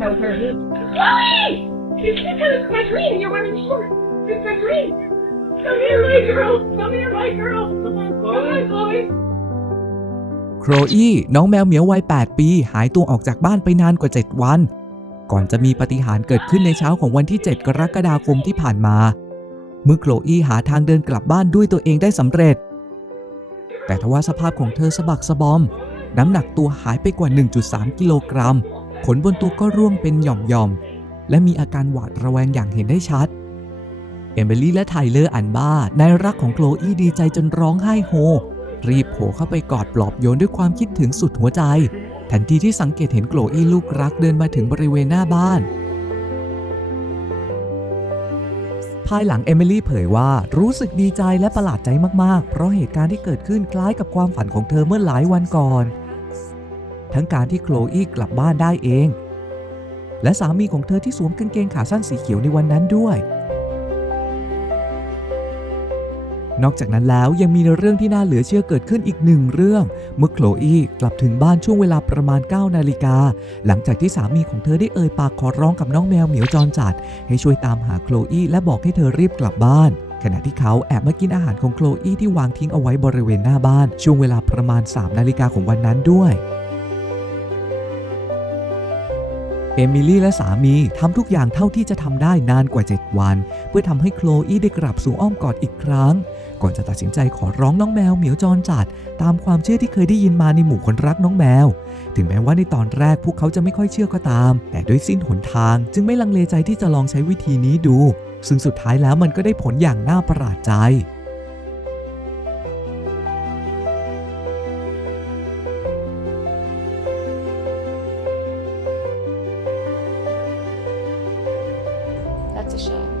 How's her? Chloe! You can't tell it's my dream. You're wearing shorts. It's my dream. Come here, my girl. Come here, my girl. Come on, Chloe. โครอี้น้องแมวเหมียววัย 8 ปี หายตัวออกจากบ้านไปนานกว่า 7 วัน ก่อนจะมีปาฏิหารย์เกิดขึ้นในเช้าของวันที่ 7 กรกฎาคมที่ผ่านมา เมื่อโคลอี้หาทางเดินกลับบ้านด้วยตัวเองได้สำเร็จ แต่ทว่าสภาพของเธอสะบักสะบอม น้ำหนักตัวหายไปกว่า 1.3 กิโลกรัม ขนบนตัวก็ร่วงเป็นหย่อมๆ และมีอาการหวาดระแวงอย่างเห็นได้ชัด เอมิลี่และไทเลอร์อันบ้านายรักของโคลอี้ดีใจจนร้องไห้โฮ รีบโผล่เข้าไปกอดปลอบโยนด้วยความคิดถึงสุดหัวใจ ทันทีที่สังเกตเห็นโกลอี้ลูกรักเดินมาถึงบริเวณหน้าบ้านภายหลังเอมิลี่เผยว่ารู้สึกดีใจและประหลาดใจมาก ๆ เพราะเหตุการณ์ที่เกิดขึ้นคล้ายกับความฝันของเธอเมื่อหลายวันก่อน ทั้งการที่โคลอีกลับบ้านได้เอง และสามีของเธอที่สวมกางเกงขาสั้นสีเขียวในวันนั้นด้วย นอกจากนั้นแล้วยังมีเรื่องที่น่าเหลือเชื่อเกิดขึ้นอีกหนึ่งเรื่อง เมื่อโคลอีกลับถึงบ้านช่วงเวลาประมาณ 9 นาฬิกา หลังจากที่สามีของเธอได้เอ่ยปากขอร้องกับน้องแมวเหมียวจรจัด ให้ช่วยตามหาโคลอีและบอกให้เธอรีบกลับบ้านขณะที่เขาแอบมากินอาหารของโคลอี้ที่วางทิ้งเอาไว้บริเวณหน้าบ้าน ช่วงเวลาประมาณ 3 นาฬิกาของวันนั้นด้วย เอมิลี่และสามีทำทุกอย่างเท่าที่จะทำได้นานกว่า 7 วัน เพื่อทำให้โคลอี้ได้กลับสู่อ้อมกอดอีกครั้ง ก่อนจะตัดสินใจขอร้องน้องแมวเหมียวจรจัด ตามความเชื่อที่เคยได้ยินมาในหมู่คนรักน้องแมว ถึงแม้ว่าในตอนแรกพวกเขาจะไม่ค่อยเชื่อก็ตาม แต่ด้วยสิ้นหนทางจึงไม่ลังเลใจที่จะลองใช้วิธีนี้ดู ซึ่งสุดท้ายแล้วมันก็ได้ผลอย่างน่าประหลาดใจ practitioner.